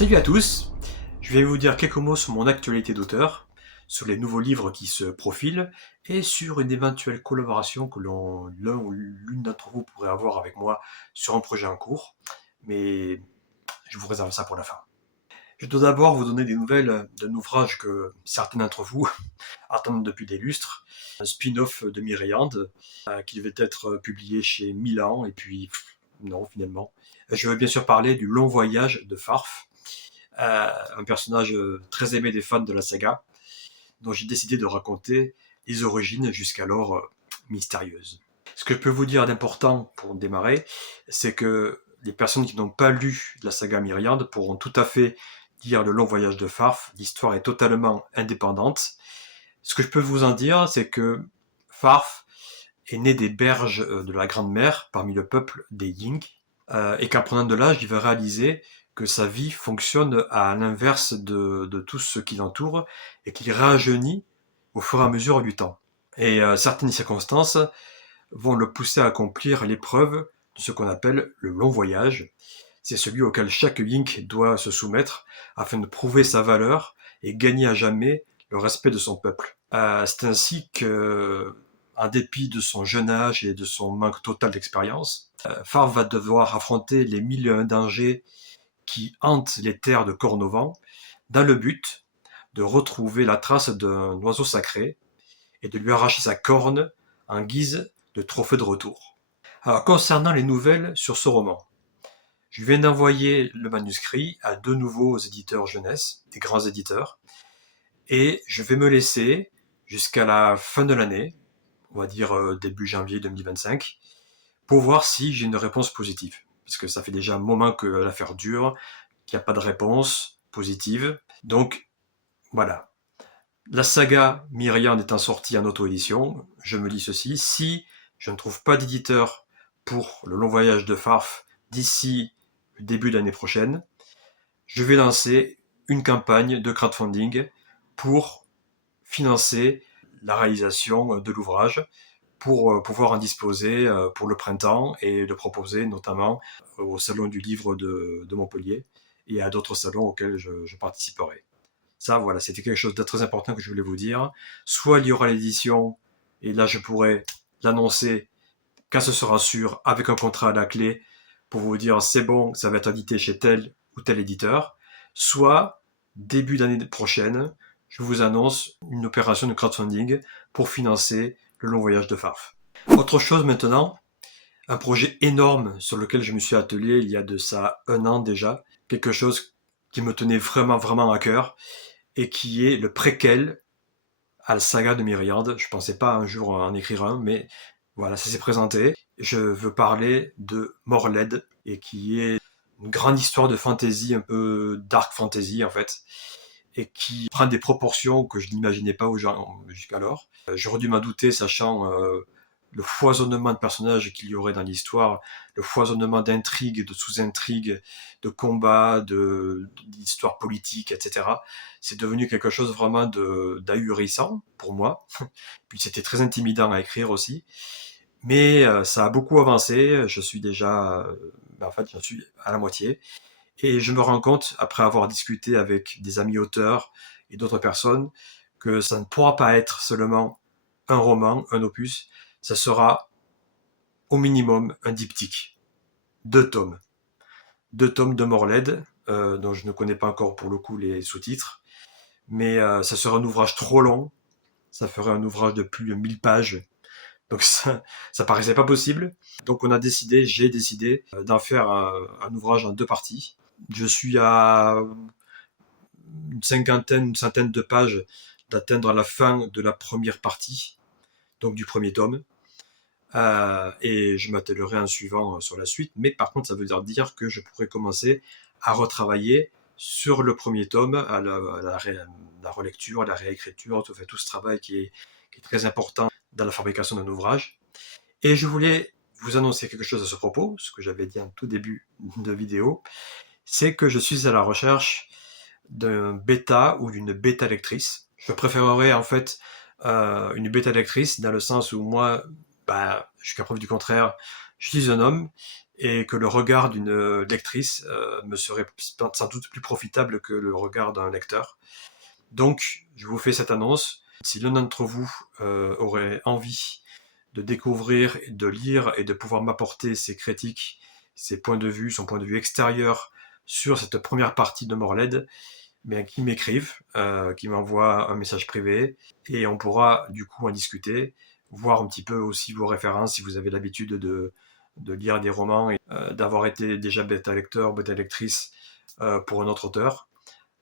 Salut à tous, je vais vous dire quelques mots sur mon actualité d'auteur, sur les nouveaux livres qui se profilent et sur une éventuelle collaboration que l'un ou l'une d'entre vous pourrait avoir avec moi sur un projet en cours, mais je vous réserve ça pour la fin. Je dois d'abord vous donner des nouvelles d'un ouvrage que certains d'entre vous attendent depuis des lustres, un spin-off de Myriande qui devait être publié chez Milan et puis non finalement. Je veux bien sûr parler du Long Voyage de Farf, un personnage très aimé des fans de la saga, dont j'ai décidé de raconter les origines jusqu'alors mystérieuses. Ce que je peux vous dire d'important pour démarrer, c'est que les personnes qui n'ont pas lu la saga Myriande pourront tout à fait lire Le Long Voyage de Farf. L'histoire est totalement indépendante. Ce que je peux vous en dire, c'est que Farf est né des berges de la Grande Mer parmi le peuple des Ying, et qu'en prenant de l'âge, il va réaliser que sa vie fonctionne à l'inverse de tout ce qui l'entoure et qu'il rajeunit au fur et à mesure du temps. Et certaines circonstances vont le pousser à accomplir l'épreuve de ce qu'on appelle le long voyage. C'est celui auquel chaque Link doit se soumettre afin de prouver sa valeur et gagner à jamais le respect de son peuple. C'est ainsi que, en dépit de son jeune âge et de son manque total d'expérience, Farf va devoir affronter les mille et un dangers qui hantent les terres de Cornovan dans le but de retrouver la trace d'un oiseau sacré et de lui arracher sa corne en guise de trophée de retour. Alors, concernant les nouvelles sur ce roman, je viens d'envoyer le manuscrit à deux nouveaux éditeurs jeunesse, des grands éditeurs, et je vais me laisser jusqu'à la fin de l'année, on va dire début janvier 2025, pour voir si j'ai une réponse positive. Parce que ça fait déjà un moment que l'affaire dure, qu'il n'y a pas de réponse positive. Donc, voilà. La saga Myriande étant sortie en auto-édition, je me dis ceci, si je ne trouve pas d'éditeur pour le long voyage de Farf d'ici le début de l'année prochaine, je vais lancer une campagne de crowdfunding pour financer la réalisation de l'ouvrage, pour pouvoir en disposer pour le printemps et le proposer notamment au Salon du Livre de Montpellier et à d'autres salons auxquels je participerai. Ça, voilà, c'était quelque chose de très important que je voulais vous dire. Soit il y aura l'édition, et là je pourrai l'annoncer quand ce sera sûr, avec un contrat à la clé, pour vous dire c'est bon, ça va être édité chez tel ou tel éditeur. Soit, début d'année prochaine, je vous annonce une opération de crowdfunding pour financer le long voyage de Farf. Autre chose maintenant, un projet énorme sur lequel je me suis attelé il y a de ça un an déjà, quelque chose qui me tenait vraiment à cœur, et qui est le préquel à la saga de Myriande. Je pensais pas un jour en écrire un, mais voilà, ça s'est présenté. Je veux parler de Morled, et qui est une grande histoire de fantasy, un peu dark fantasy en fait, et qui prend des proportions que je n'imaginais pas jusqu'alors. J'aurais dû m'en douter, sachant le foisonnement de personnages qu'il y aurait dans l'histoire, le foisonnement d'intrigues, de sous-intrigues, de combats, d'histoires politiques, etc. C'est devenu quelque chose vraiment d'ahurissant pour moi. Puis c'était très intimidant à écrire aussi. Mais ça a beaucoup avancé. Je suis déjà, en fait, j'en suis à la moitié. Et je me rends compte, après avoir discuté avec des amis auteurs et d'autres personnes, que ça ne pourra pas être seulement un roman, un opus, ça sera au minimum un diptyque. 2 tomes. 2 tomes de Morled, dont je ne connais pas encore pour le coup les sous-titres, mais ça sera un ouvrage trop long, ça ferait un ouvrage de plus de 1000 pages, donc ça paraissait pas possible. Donc j'ai décidé d'en faire un ouvrage en 2 parties. Je suis à une centaine de pages d'atteindre la fin de la première partie, donc du premier tome. Et je m'attellerai un suivant sur la suite, mais par contre ça veut dire que je pourrais commencer à retravailler sur le premier tome, la relecture, à la réécriture, tout ce travail qui est très important dans la fabrication d'un ouvrage. Et je voulais vous annoncer quelque chose à ce propos, ce que j'avais dit en tout début de vidéo, c'est que je suis à la recherche d'un bêta ou d'une bêta lectrice. Je préférerais en fait une bêta lectrice dans le sens où moi, jusqu'à preuve du contraire, je suis un homme et que le regard d'une lectrice me serait sans doute plus profitable que le regard d'un lecteur. Donc, je vous fais cette annonce. Si l'un d'entre vous aurait envie de découvrir, de lire et de pouvoir m'apporter ses critiques, ses points de vue, son point de vue extérieur sur cette première partie de Morled, bien, qui m'écrivent, qui m'envoient un message privé, et on pourra du coup en discuter, voir un petit peu aussi vos références, si vous avez l'habitude de lire des romans et d'avoir été déjà bêta lecteur, bêta lectrice pour un autre auteur.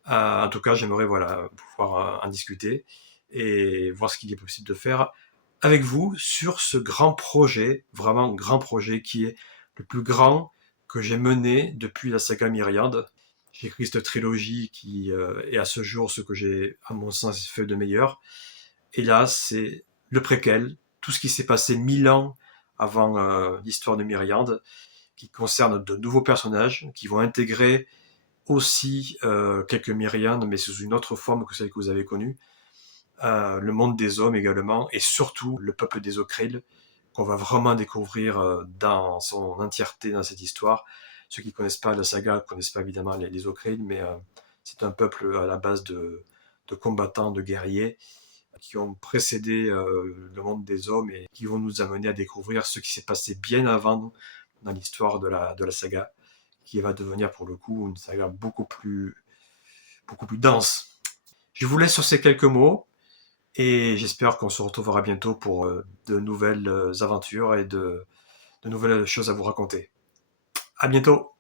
En tout cas, j'aimerais voilà, pouvoir en discuter et voir ce qu'il est possible de faire avec vous sur ce grand projet, vraiment grand projet, qui est le plus grand que j'ai mené depuis la saga Myriade. J'ai écrit cette trilogie qui est à ce jour ce que j'ai, à mon sens, fait de meilleur. Et là, c'est le préquel, tout ce qui s'est passé 1000 ans avant l'histoire de Myriade, qui concerne de nouveaux personnages, qui vont intégrer aussi quelques Myriades, mais sous une autre forme que celle que vous avez connue. Le monde des hommes également, et surtout le peuple des Okrill, qu'on va vraiment découvrir dans son entièreté dans cette histoire. Ceux qui ne connaissent pas la saga ne connaissent pas évidemment les Okrill, mais c'est un peuple à la base de combattants, de guerriers, qui ont précédé le monde des hommes et qui vont nous amener à découvrir ce qui s'est passé bien avant dans l'histoire de la saga, qui va devenir pour le coup une saga beaucoup plus dense. Je vous laisse sur ces quelques mots. Et j'espère qu'on se retrouvera bientôt pour de nouvelles aventures et de nouvelles choses à vous raconter. À bientôt!